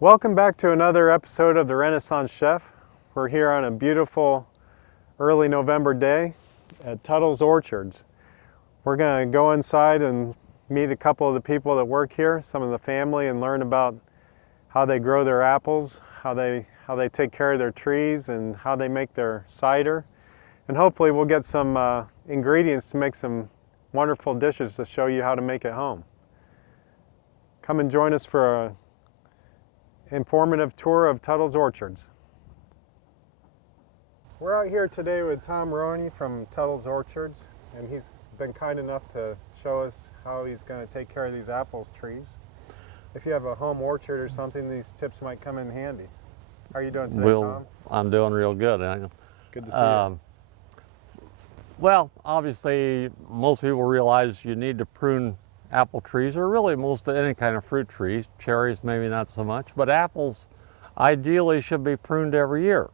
Welcome back to another episode of the Renaissance Chef. We're here on a beautiful early November day at Tuttles Orchards. We're going to go inside and meet a couple of the people that work here, some of the family, and learn about how they grow their apples, how they take care of their trees, and how they make their cider. And hopefully we'll get some ingredients to make some wonderful dishes to show you how to make at home. Come and join us for a informative tour of Tuttles Orchards. We're out here today with Tom Roney from Tuttles Orchards, and he's been kind enough to show us how he's going to take care of these apple trees. If you have a home orchard or something, these tips might come in handy. How are you doing today, Tom? I'm doing real good. Good to see you. Well, obviously, most people realize you need to prune apple trees, or really most of any kind of fruit trees. Cherries maybe not so much, but apples ideally should be pruned every year.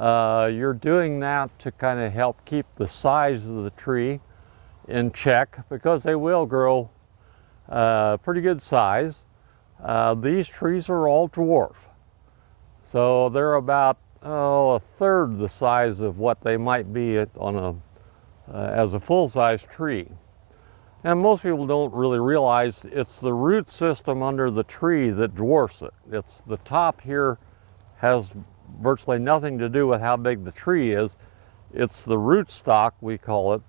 You're doing that to kind of help keep the size of the tree in check, because they will grow pretty good size. These trees are all dwarf, so they're about a third the size of what they might be on as a full-size tree. And most people don't really realize it's the root system under the tree that dwarfs it. It's the top here has virtually nothing to do with how big the tree is. It's the root stock, we call it,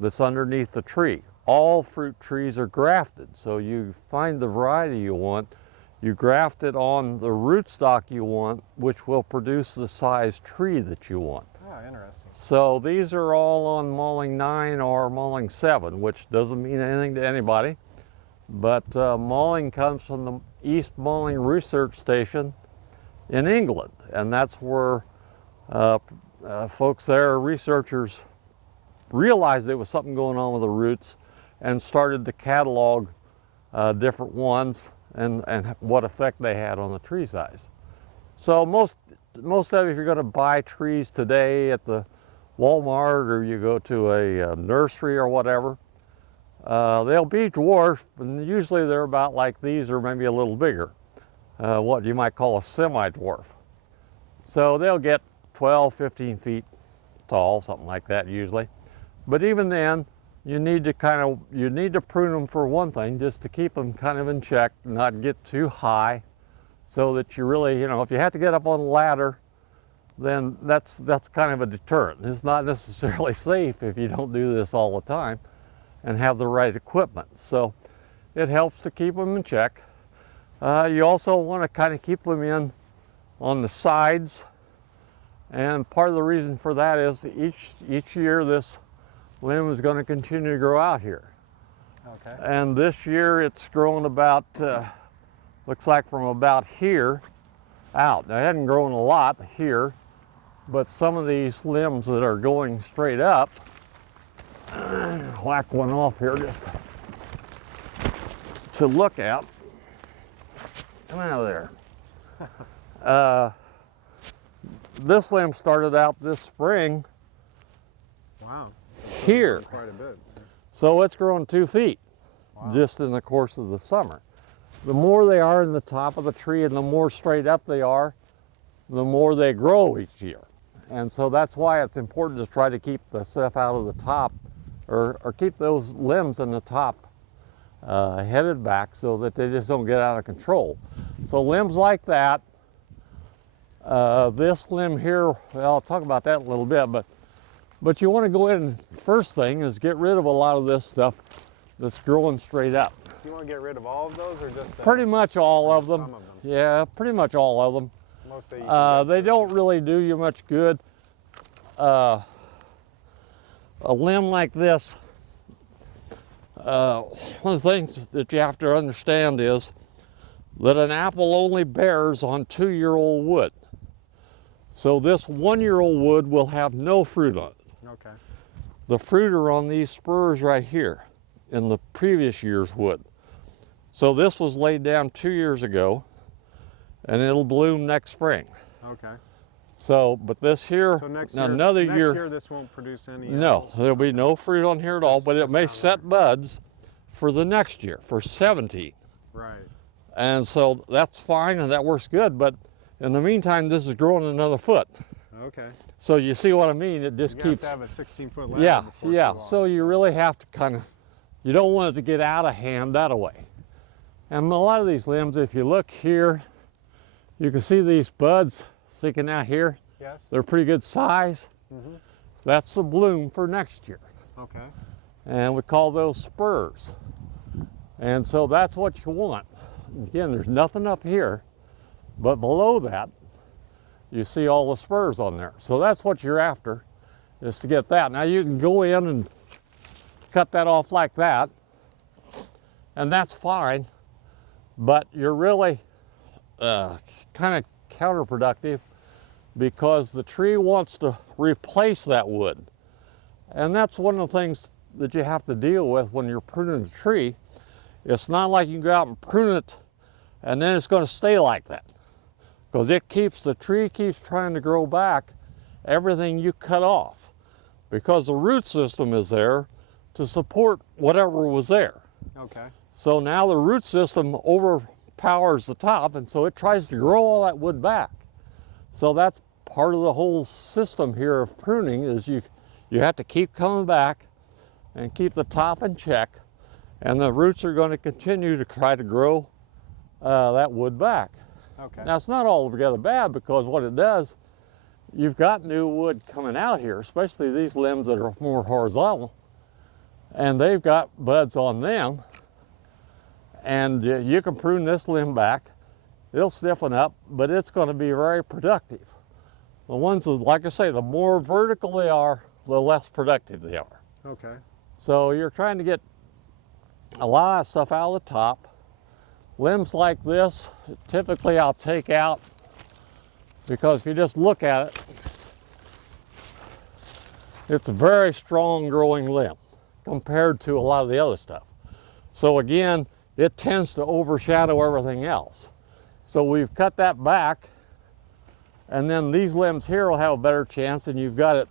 that's underneath the tree. All fruit trees are grafted, so you find the variety you want, you graft it on the root stock you want, which will produce the size tree that you want. Oh, interesting. So these are all on Malling 9 or Malling 7, which doesn't mean anything to anybody. But Malling comes from the East Malling Research Station in England. And that's where folks there, researchers, realized there was something going on with the roots and started to catalog different ones and what effect they had on the tree size. So most of if you're going to buy trees today at the Walmart, or you go to a nursery or whatever, they'll be dwarfed, and usually they're about like these or maybe a little bigger, what you might call a semi-dwarf. So they'll get 12, 15 feet tall, something like that usually. But even then, you need to prune them for one thing, just to keep them kind of in check, not get too high, so that you really, if you have to get up on a ladder, then that's kind of a deterrent. It's not necessarily safe if you don't do this all the time and have the right equipment. So it helps to keep them in check. You also want to kind of keep them in on the sides, and part of the reason for that is each year this limb is going to continue to grow out here. Okay. And this year it's grown about looks like from about here out. Now, it hadn't grown a lot here, but some of these limbs that are going straight up, whack one off here just to look at. Come out of there. This limb started out this spring. Wow. Here. Quite a bit. So it's grown 2 feet. Wow. Just in the course of the summer. The more they are in the top of the tree and the more straight up they are, the more they grow each year. And so that's why it's important to try to keep the stuff out of the top, or keep those limbs in the top headed back, so that they just don't get out of control. So limbs like that, this limb here, well, I'll talk about that in a little bit, but you want to go in, first thing is get rid of a lot of this stuff that's growing straight up. You want to get rid of all of those, or just pretty much all of them? Some of them. Yeah, pretty much all of them. Most of they don't really do you much good. A limb like this, one of the things that you have to understand is that an apple only bears on 2-year-old wood. So this 1-year-old wood will have no fruit on it. Okay. The fruit are on these spurs right here in the previous year's wood. So this was laid down 2 years ago, and it'll bloom next spring. Okay. So, but this here, so next year, this won't produce any. No, there'll be no fruit on here at all, but it may set buds for the next year, for 17. Right. And so that's fine and that works good, but in the meantime, this is growing another foot. Okay. So you see what I mean? It just You keeps. have to have a 16-foot ladder Yeah, before yeah. too long. So you really have to kind of, you don't want it to get out of hand that way. And a lot of these limbs, if you look here, you can see these buds sticking out here. Yes. They're pretty good size. Mm-hmm. That's the bloom for next year. Okay. And we call those spurs. And so that's what you want. Again, there's nothing up here, but below that, you see all the spurs on there. So that's what you're after, is to get that. Now you can go in and cut that off like that, and that's fine, but you're really kind of counterproductive because the tree wants to replace that wood. And that's one of the things that you have to deal with when you're pruning a tree. It's not like you can go out and prune it and then it's going to stay like that, because the tree keeps trying to grow back everything you cut off, because the root system is there to support whatever was there. Okay. So now the root system overpowers the top, and so it tries to grow all that wood back. So that's part of the whole system here of pruning, is you have to keep coming back and keep the top in check, and the roots are going to continue to try to grow that wood back. Okay. Now it's not altogether bad, because what it does, you've got new wood coming out here, especially these limbs that are more horizontal, and they've got buds on them, and you can prune this limb back, it'll stiffen up, but it's going to be very productive. The ones, like I say, the more vertical they are, the less productive they are. Okay. So you're trying to get a lot of stuff out of the top. Limbs like this, typically I'll take out, because if you just look at it, it's a very strong growing limb compared to a lot of the other stuff. So again, it tends to overshadow everything else. So we've cut that back, and then these limbs here will have a better chance, and you've got it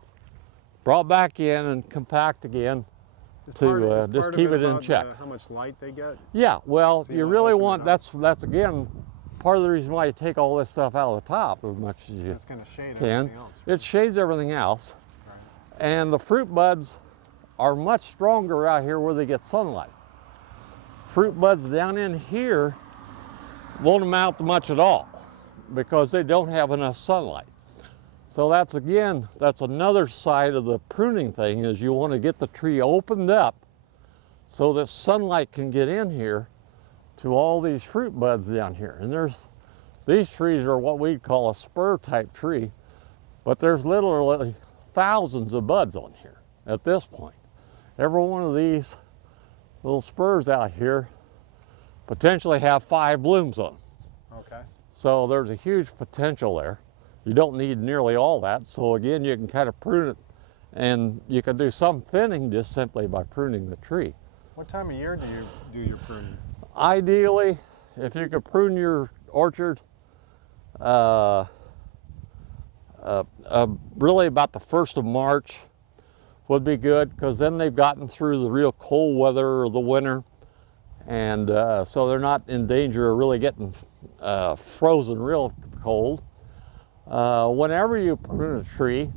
brought back in and compact again to just keep it in check. How much light they get? Yeah, well, So you you really open want, it up. that's again, part of the reason why you take all this stuff out of the top as much as you It's going to shade can. everything else. It shades everything else. Right. And the fruit buds are much stronger out here where they get sunlight. Fruit buds down in here won't amount to much at all, because they don't have enough sunlight. So that's another side of the pruning thing, is you want to get the tree opened up so that sunlight can get in here to all these fruit buds down here. And these trees are what we'd call a spur type tree, but there's literally thousands of buds on here at this point. Every one of these little spurs out here potentially have 5 blooms on them. Okay. So there's a huge potential there. You don't need nearly all that. So again, you can kind of prune it, and you can do some thinning just simply by pruning the tree. What time of year do you do your pruning? Ideally, if you could prune your orchard really about the 1st of March would be good, because then they've gotten through the real cold weather of the winter, and so they're not in danger of really getting frozen real cold. Whenever you prune a tree,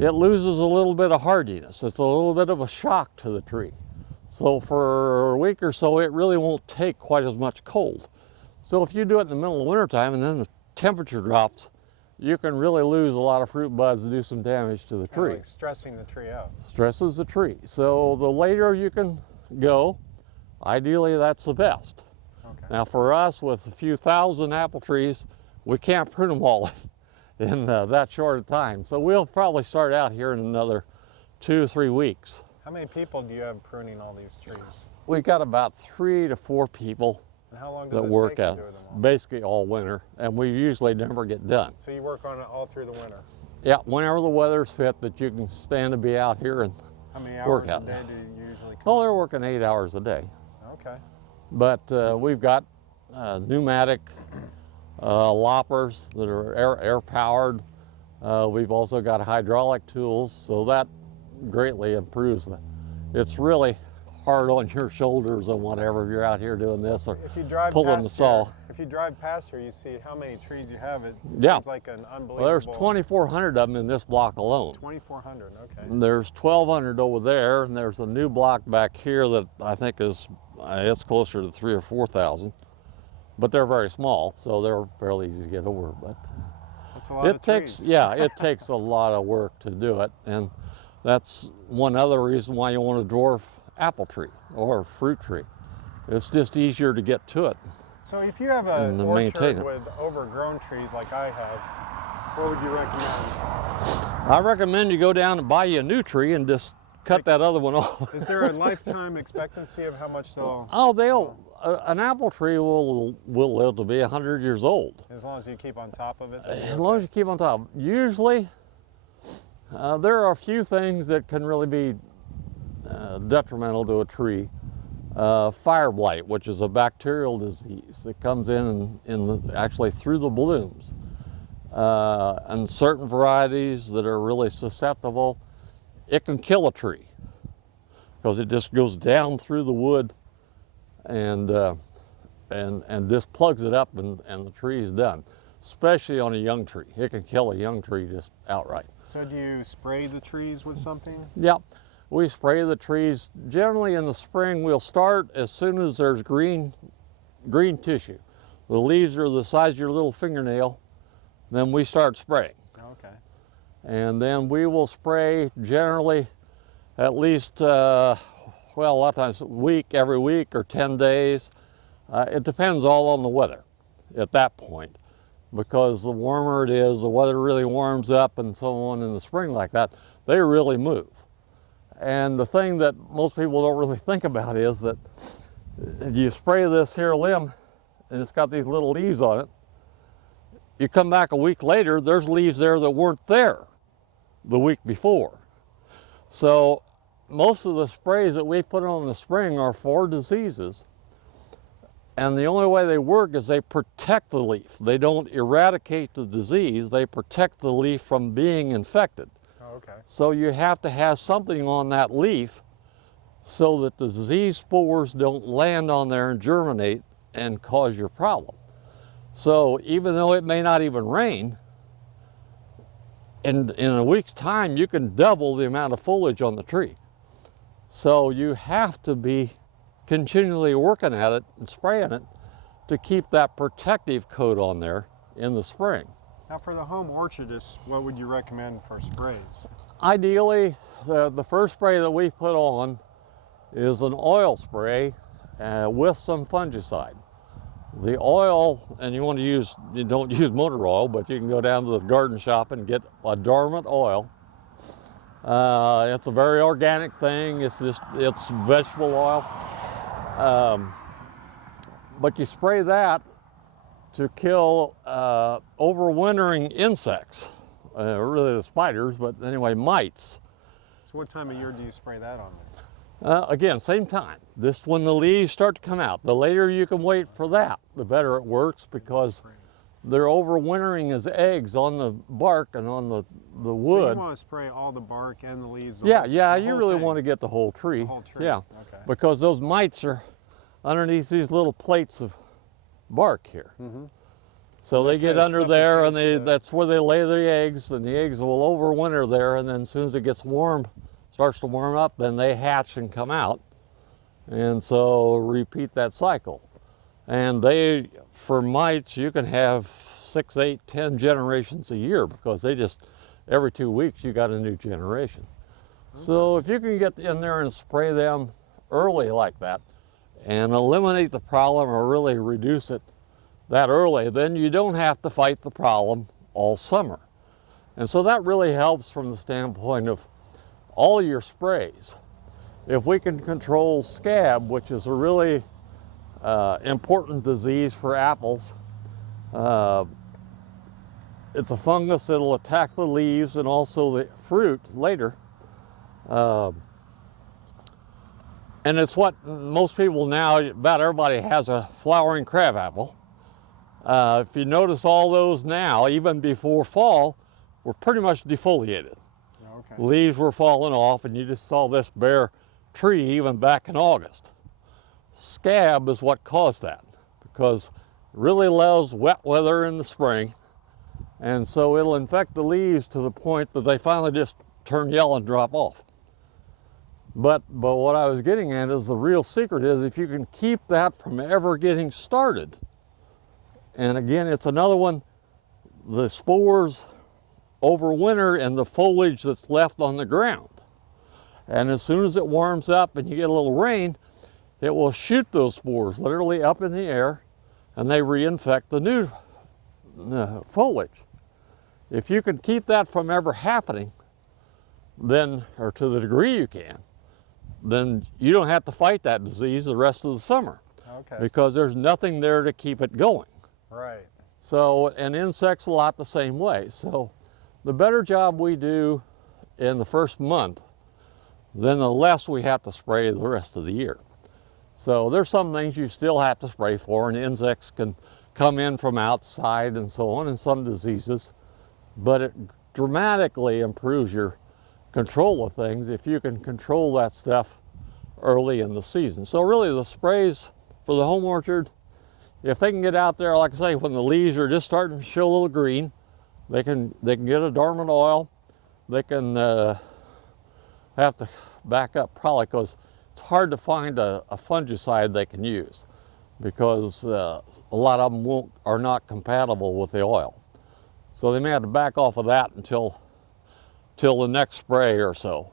it loses a little bit of hardiness. It's a little bit of a shock to the tree. So for a week or so, it really won't take quite as much cold. So if you do it in the middle of wintertime and then the temperature drops, you can really lose a lot of fruit buds and do some damage to the tree. Like stressing the tree out. Stresses the tree. So the later you can go, ideally that's the best. Okay. Now for us, with a few thousand apple trees, we can't prune them all in that short a time. So we'll probably start out here in another 2 or 3 weeks. How many people do you have pruning all these trees? We've got about 3 to 4 people And how long does that it work take to out do them all? basically all winter, and we usually never get done. So you work on it all through the winter? Yeah, whenever the weather's fit that you can stand to be out here and How many Work hours a out. day do you usually come? oh, they're working 8 hours a day. Okay. But we've got pneumatic loppers that are air powered. We've also got hydraulic tools, so that greatly improves it. It's really hard on your shoulders and whatever if you're out here doing this or If you drive pulling the past saw. if you drive past here, you see how many trees you have. It Yeah. seems like an unbelievable. Well, there's 2,400 of them in this block alone. 2,400. Okay. And there's 1,200 over there, and there's a new block back here that I think is it's closer to 3,000 or 4,000. But they're very small, so they're fairly easy to get over. But That's a lot it of takes, trees. yeah, it takes a lot of work to do it, and that's one other reason why you want a dwarf apple tree or a fruit tree. It's just easier to get to it. So if you have an And to maintain orchard it. with overgrown trees like I have, what would you recommend? I recommend you go down and buy you a new tree and just cut that other one off. Is there a lifetime expectancy of how much they'll? Oh, an apple tree will live to be 100 years old. As long as you keep on top of it. As long as you keep on top. Usually, there are a few things that can really be detrimental to a tree. Fire blight, which is a bacterial disease that comes actually through the blooms. And certain varieties that are really susceptible, it can kill a tree because it just goes down through the wood and just plugs it up and the tree is done. Especially on a young tree. It can kill a young tree just outright. So do you spray the trees with something? Yeah, we spray the trees. Generally in the spring, we'll start as soon as there's green tissue. The leaves are the size of your little fingernail, then we start spraying. Okay. And then we will spray generally at least, well, a lot of times every week or 10 days. It depends all on the weather at that point. Because the warmer it is, the weather really warms up and so on in the spring like that, they really move. And the thing that most people don't really think about is that you spray this here limb and it's got these little leaves on it. You come back a week later, there's leaves there that weren't there the week before. So most of the sprays that we put on in the spring are for diseases. And the only way they work is they protect the leaf. They don't eradicate the disease, they protect the leaf from being infected. Oh, okay. So you have to have something on that leaf so that the disease spores don't land on there and germinate and cause your problem. So even though it may not even rain, in a week's time you can double the amount of foliage on the tree. So you have to be continually working at it and spraying it to keep that protective coat on there in the spring. Now for the home orchardist, what would you recommend for sprays? Ideally, the first spray that we put on is an oil spray with some fungicide. The oil, and you don't use motor oil, but you can go down to the garden shop and get a dormant oil. It's a very organic thing. It's vegetable oil. But you spray that to kill overwintering insects, really the spiders, but anyway, mites. So what time of year do you spray that on? Again, same time. This when the leaves start to come out. The later you can wait for that, the better it works because they're overwintering as eggs on the bark and on the wood. So you want to spray all the bark and the leaves? Yeah, you really want to get the whole tree. The whole tree. Yeah, Okay. because those mites are underneath these little plates of bark here. Mm-hmm. So they get under there and suffocates that's where they lay their eggs, and the eggs will overwinter there, and then as soon as it gets warm, starts to warm up, then they hatch and come out. And so repeat that cycle. And for mites, you can have 6, 8, 10 generations a year because they just, every 2 weeks you got a new generation. Okay. So if you can get in there and spray them early like that and eliminate the problem or really reduce it that early, then you don't have to fight the problem all summer. And so that really helps from the standpoint of all your sprays. If we can control scab, which is a really important disease for apples, it's a fungus that'll attack the leaves and also the fruit later. And it's what most people now, about everybody has a flowering crabapple. If you notice all those now, even before fall, were pretty much defoliated. Okay. Leaves were falling off and you just saw this bare tree even back in August. Scab is what caused that, because it really loves wet weather in the spring, and so it'll infect the leaves to the point that they finally just turn yellow and drop off. But what I was getting at is the real secret is if you can keep that from ever getting started. And again, it's another one, the spores overwinter in the foliage that's left on the ground. And as soon as it warms up and you get a little rain, it will shoot those spores literally up in the air, and they reinfect the new foliage. If you can keep that from ever happening, then, or to the degree you can, then you don't have to fight that disease the rest of the summer. Okay. Because there's nothing there to keep it going. Right. So, and insects a lot the same way. So the better job we do in the first month, then the less we have to spray the rest of the year. So there's some things you still have to spray for, and insects can come in from outside and so on, and some diseases, but it dramatically improves your control of things if you can control that stuff early in the season. So really the sprays for the home orchard, if they can get out there, like I say, when the leaves are just starting to show a little green, they can get a dormant oil. They can have to back up probably because it's hard to find a fungicide they can use, because a lot of them are not compatible with the oil. So they may have to back off of that until the next spray or so.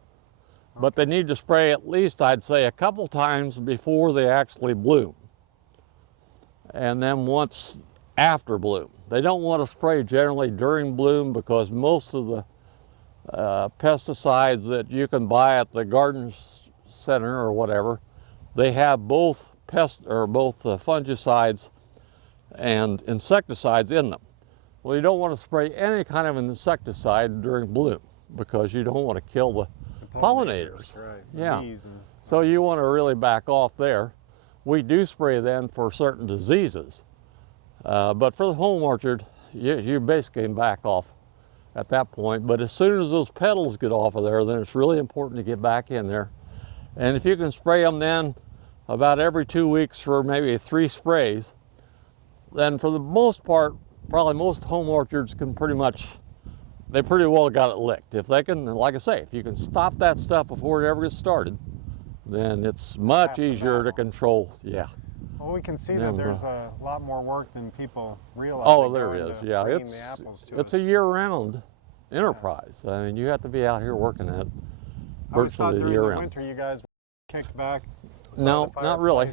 But they need to spray at least, I'd say, a couple times before they actually bloom, and then once after bloom. They don't want to spray generally during bloom, because most of the pesticides that you can buy at the garden center or whatever, they have both fungicides and insecticides in them. Well, you don't want to spray any kind of insecticide during bloom, because you don't want to kill the pollinators. Right. Yeah. Bees and... So you want to really back off there. We do spray then for certain diseases, but for the home orchard, you basically can back off at that point. But as soon as those petals get off of there, then it's really important to get back in there. And if you can spray them then about every 2 weeks for maybe 3 sprays, then for the most part, probably most home orchards can pretty well got it licked. If they can, like I say, if you can stop that stuff before it ever gets started, then it's much easier to control. Yeah. Well, we can see that there's a lot more work than people realize. Oh, there is. Yeah, the apples to it's us. a year-round enterprise. I mean, you have to be out here working at I always thought virtually during the year-round. winter you guys kicked back. No, not really.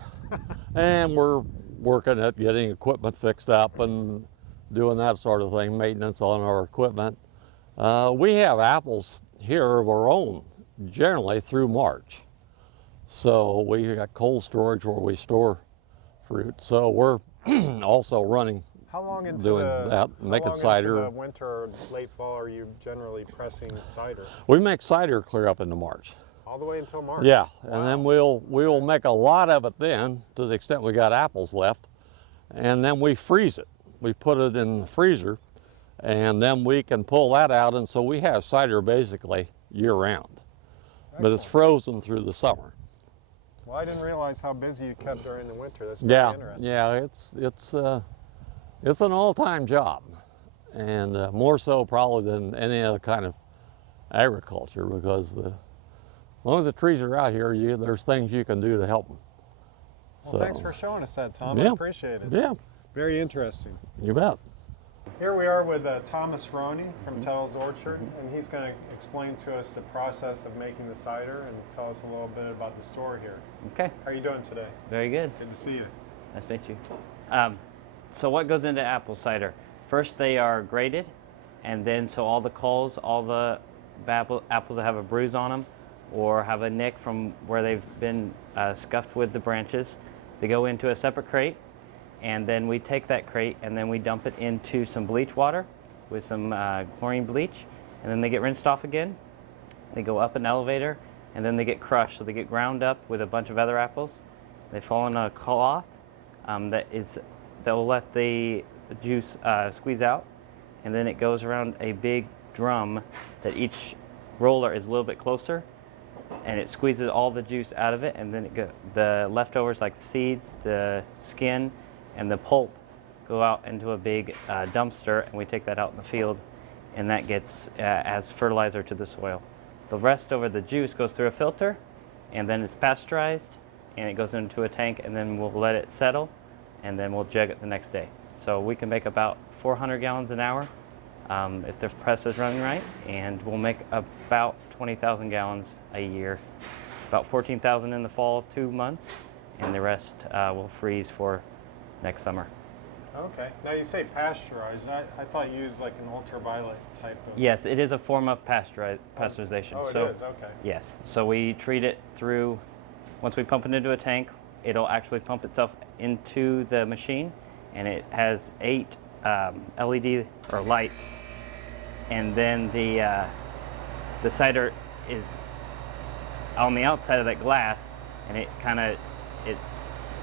And we're working at getting equipment fixed up and doing that sort of thing, maintenance on our equipment. We have apples here of our own, generally through March. So we got cold storage where we store fruit. So we're also running, How long into doing the, that, making cider. Into the winter or late fall are you generally pressing cider? We make cider clear up into March. All the way until March? Yeah, Wow. and then we'll make a lot of it then, to the extent we got apples left, and then we freeze it. We put it in the freezer, and then we can pull that out, and so we have cider basically year-round. But it's frozen through the summer. Well, I didn't realize how busy you kept during the winter. That's very interesting. Yeah, it's an all-time job, and more so probably than any other kind of agriculture, because as long as the trees are out here, there's things you can do to help them. Well, thanks for showing us that, Tom. Yeah. I appreciate it. Yeah, Very interesting. you bet. Here we are with Thomas Roney from Tuttles Orchard, and he's going to explain to us the process of making the cider and tell us a little bit about the store here. Okay, How are you doing today? very good. Good to see you. Nice to meet you. So what goes into apple cider? First, they are grated, and then so all the culls, all the apples that have a bruise on them or have a nick from where they've been scuffed with the branches, they go into a separate crate, and then we take that crate and then we dump it into some bleach water with some chlorine bleach, and then they get rinsed off again. They go up an elevator, and then they get crushed, so they get ground up with a bunch of other apples. They fall in a cloth that will let the juice squeeze out, and then it goes around a big drum that each roller is a little bit closer, and it squeezes all the juice out of it, and then the leftovers like the seeds, the skin, and the pulp go out into a big dumpster, and we take that out in the field, and that gets as fertilizer to the soil. The rest over the juice goes through a filter, and then it's pasteurized, and it goes into a tank, and then we'll let it settle, and then we'll jug it the next day. So we can make about 400 gallons an hour if the press is running right, and we'll make about 20,000 gallons a year, about 14,000 in the fall, 2 months, and the rest will freeze for next summer. Okay. Now you say pasteurized. I thought you used like an ultraviolet type of... Yes, it is a form of pasteurization. Oh, it so, is? Okay. Yes. So we treat it through, once we pump it into a tank, it'll actually pump itself into the machine, and it has 8 LED or lights, and then the cider is on the outside of that glass, and it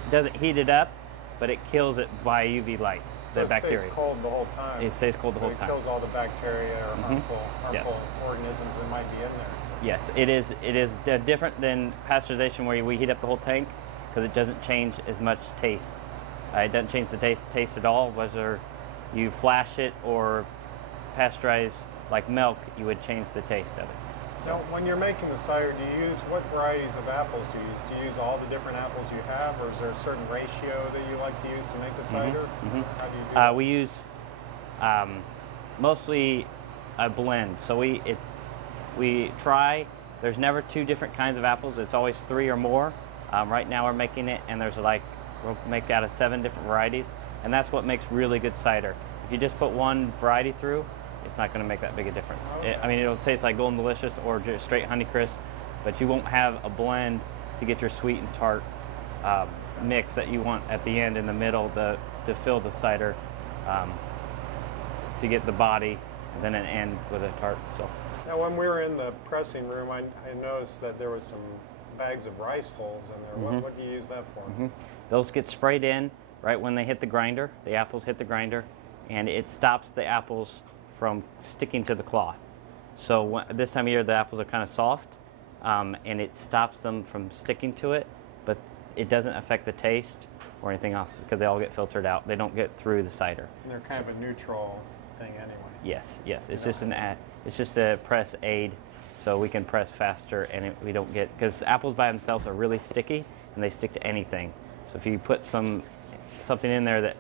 doesn't heat it up, but it kills it by UV light, So the it bacteria. stays cold the whole time. It stays cold the whole It time. kills all the bacteria or harmful Yes. organisms that might be in there. Yes, it is different than pasteurization where we heat up the whole tank, because it doesn't change as much taste. It doesn't change the taste at all. Whether you flash it or pasteurize like milk, you would change the taste of it. So when you're making the cider, do you use, what varieties of apples do you use? Do you use all the different apples you have, or is there a certain ratio that you like to use to make the cider? How do you do that? We use mostly a blend. So we try, there's never 2 different kinds of apples. It's always 3 or more. Right now we're making it, and there's we'll make out of 7 different varieties, and that's what makes really good cider. If you just put one variety through, it's not going to make that big a difference. Okay. I mean, it'll taste like Golden Delicious or just straight Honeycrisp, but you won't have a blend to get your sweet and tart mix that you want at the end in the middle to fill the cider, to get the body, and then an end with a tart. So. Now, when we were in the pressing room, I noticed that there was some bags of rice hulls in there. What do you use that for? Those get sprayed in right when they hit the grinder. The apples hit the grinder, and it stops the apples from sticking to the cloth. So this time of year, the apples are kind of soft, and it stops them from sticking to it, but it doesn't affect the taste or anything else because they all get filtered out. They don't get through the cider. And they're kind of a neutral thing anyway. Yes. It's just it's just a press aid, so we can press faster, and we don't get, because apples by themselves are really sticky and they stick to anything. So if you put something in there that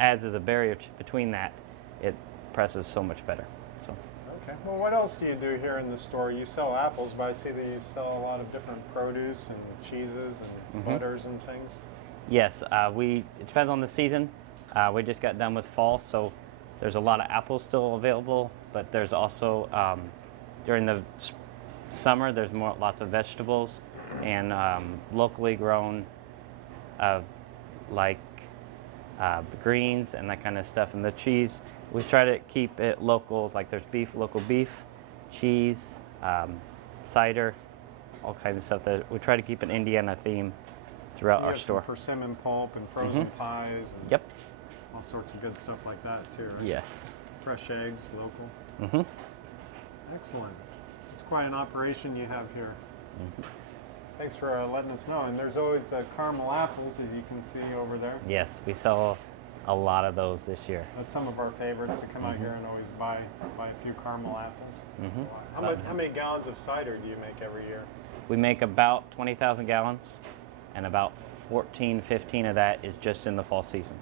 adds as a barrier between that, it presses so much better. So. Okay. Well, what else do you do here in the store? You sell apples, but I see that you sell a lot of different produce and cheeses and butters and things. Yes, it depends on the season. We just got done with fall, so there's a lot of apples still available, but there's also, during the summer, there's lots of vegetables and locally grown, like greens and that kind of stuff. And the cheese, we try to keep it local, like there's local beef, cheese, cider, all kinds of stuff. We try to keep an Indiana theme throughout our store. Some persimmon pulp and frozen pies and Yep. all sorts of good stuff like that too, right? Yes. Fresh eggs, local. Excellent. It's quite an operation you have here. Thanks for letting us know. And there's always the caramel apples, as you can see over there. Yes, we sell a lot of those this year. That's some of our favorites to come out here and always buy a few caramel apples. That's a lot. How many gallons of cider do you make every year? We make about 20,000 gallons, and about 15 of that is just in the fall season.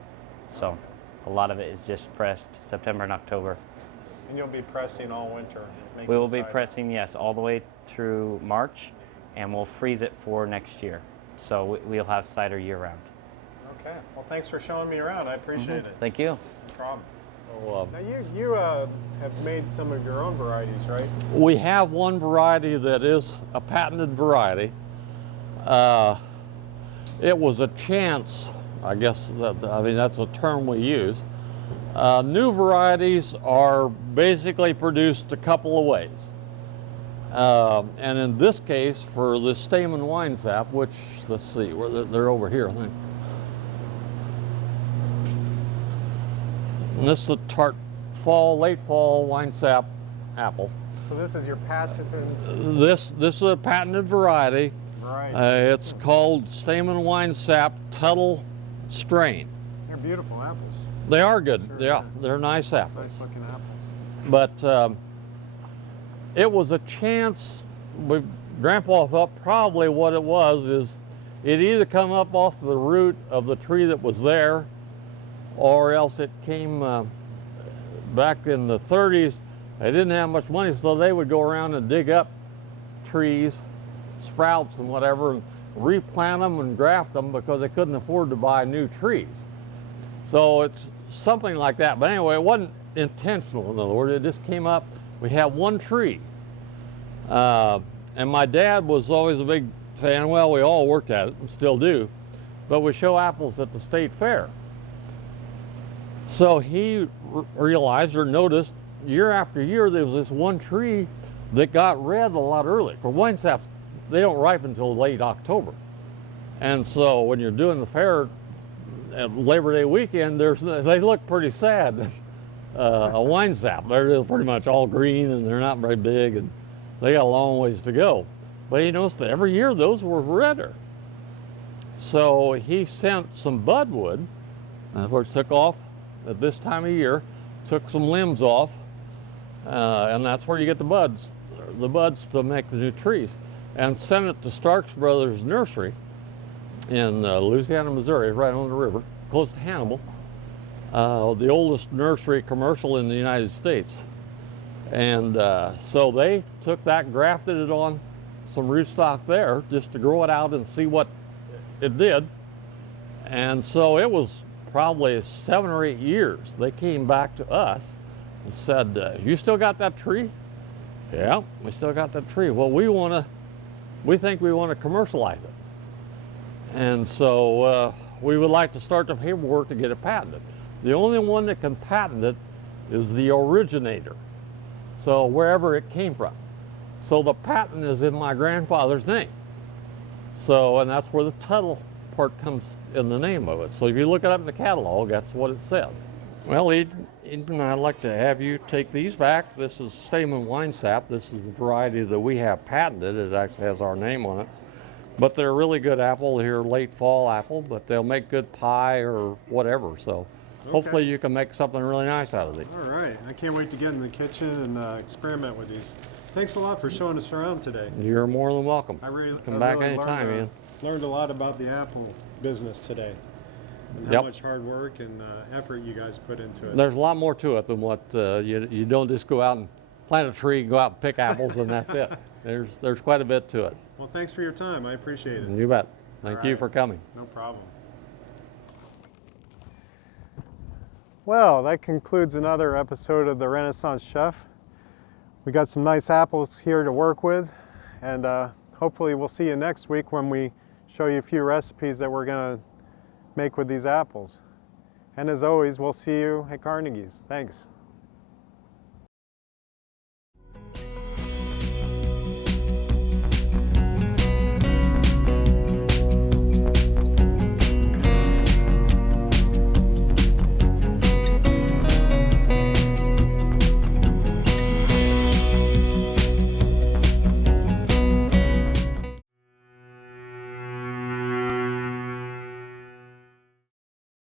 So a lot of it is just pressed September and October. And you'll be pressing all winter? We will be pressing, yes, all the way through March, and we'll freeze it for next year. So we'll have cider year round. Okay. Well, thanks for showing me around. I appreciate it. Thank you. No problem. Well, Now you have made some of your own varieties, right? we have one variety that is a patented variety. It was a chance, I guess, that's a term we use. New varieties are basically produced a couple of ways. And in this case, for the Stamen wine sap, which, let's see, they're over here, I think. And this is a tart late fall wine sap apple. So this is your patented This is a patented variety. variety. It's called Stamen Wine Sap Tuttle Strain. They're beautiful apples. They are good. Sure, Yeah, yeah. they're nice apples. Nice looking apples. But it was a chance. Grandpa thought probably what it was is it either come up off the root of the tree that was there, or else it came back in the 30s. They didn't have much money, so they would go around and dig up trees, sprouts and whatever, and replant them and graft them because they couldn't afford to buy new trees. So it's something like that. But anyway, it wasn't intentional, in other words. It just came up. We had one tree. And my dad was always a big fan. Well, we all worked at it and still do. But we show apples at the state fair. So he realized or noticed year after year there was this one tree that got red a lot earlier. For wine saps, they don't ripen until late October. And so when you're doing the fair at Labor Day weekend, they look pretty sad. A wine sap, they're pretty much all green and they're not very big and they got a long ways to go. But he noticed that every year those were redder. So he sent some budwood, which took off at this time of year, took some limbs off, and that's where you get the buds to make the new trees, and sent it to Starks Brothers Nursery in Louisiana, Missouri, right on the river, close to Hannibal, the oldest nursery commercial in the United States. And so they took that, grafted it on some rootstock there just to grow it out and see what it did. And so it was probably 7 or 8 years. They came back to us and said, you still got that tree? Yeah, we still got that tree. Well, we think we want to commercialize it. And so we would like to start the paperwork to get it patented. The only one that can patent it is the originator. So wherever it came from. So the patent is in my grandfather's name. So, and that's where the Tuttle part comes in the name of it. So if you look it up in the catalog, that's what it says. Well, Eden, I'd like to have you take these back. This is Stamen Wine Sap. This is the variety that we have patented. It actually has our name on it. But they're a really good apple. They're late fall apple, but they'll make good pie or whatever. So hopefully you can make something really nice out of these. All right. I can't wait to get in the kitchen and experiment with these. Thanks a lot for showing us around today. You're more than welcome. I Come back really anytime, Ian. learned a lot about the apple business today and how much hard work and effort you guys put into it. There's a lot more to it than what you don't just go out and plant a tree, go out and pick apples, and that's it. There's quite a bit to it. Well, thanks for your time. I appreciate it. You bet. Thank you right. for coming. No problem. Well, that concludes another episode of the Renaissance Chef. We got some nice apples here to work with, and hopefully we'll see you next week when we show you a few recipes that we're going to make with these apples. And as always, we'll see you at Carnegie's. Thanks.